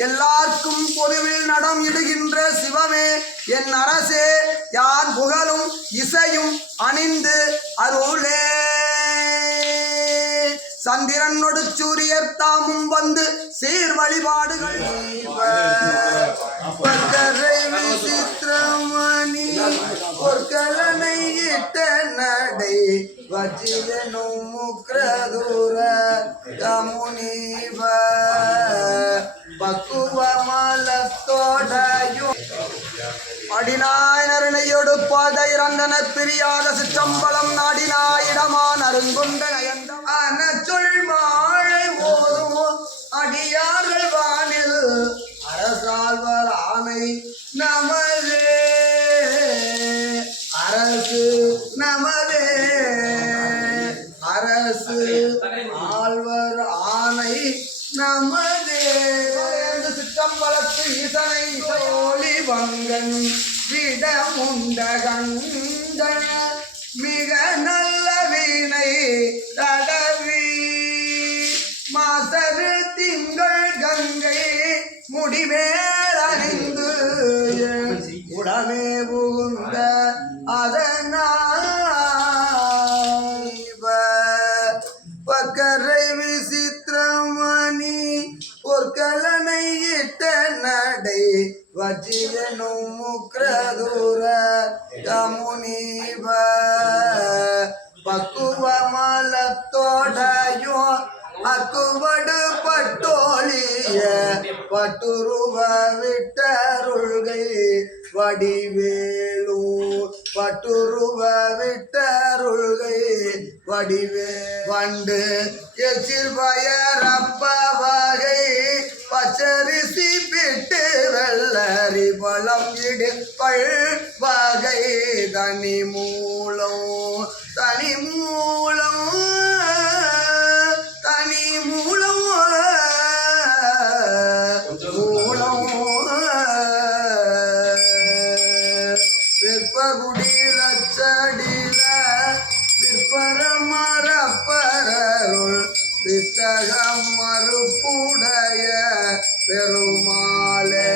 எல்லாருக்கும் பொதுவில் நடம் இடுகின்ற சிவமே என் அரசே யான் புகழும் இசையும் அணிந்து அருளே. சந்திரனோடு சூரியர் தாமும் வந்து சீர் வழிபாடுகள் விசித்திரமணி பொற்கலனை இட்ட நடை வஜிரனும் முக்ரதூர கமுனிவ பக்குவமலத்தோடையும் அடினாய் நரணையோடு பாதை இறந்தன பிரியாத சிற்றம்பலம் நாடினாயிடமான் அருங்குண்ட நயந்தம் அன சொல் மாழை ஓதும் அடியார்கள் வானில் அரசாழ்வர் ஆணை நமதே அரசு நமதே அரசு ஆழ்வர் ஆணை நமதே. சிற்றம்பலத்து ஈசனை சோழி வங்கன் விடமுண்ட கண்டன் மிக நல்ல வீணை தடவி மாசரு திங்கள் கங்கை முடிமேல் அணிந்து உடமே புகுந்த அதனாய் பக்கரை விசித்திரமணி பொற்கலனை இட்ட நடை வஜிரனும் முக்ரதூர கமுனிவ பக்குவமலத்தோடையோ அக்குவடு பட்டோலிய பட்டுருவ விட்டருள்கை வடிவேலு பட்டுருவ விட்டருள்கை வடிவே வண்டு எச்சில் பயரப்ப வகை பச்சரிசி பிட்டு வெள்ளரி பழம் இடுப்பள் வகை தனி மூலம் தனி மூலம் தனி மூலம் மூலம் வெப்பகுடி லட்சடில விற்பரமரப்பரருள் வித்தகம் மறுப்புடைய பெருமாளே.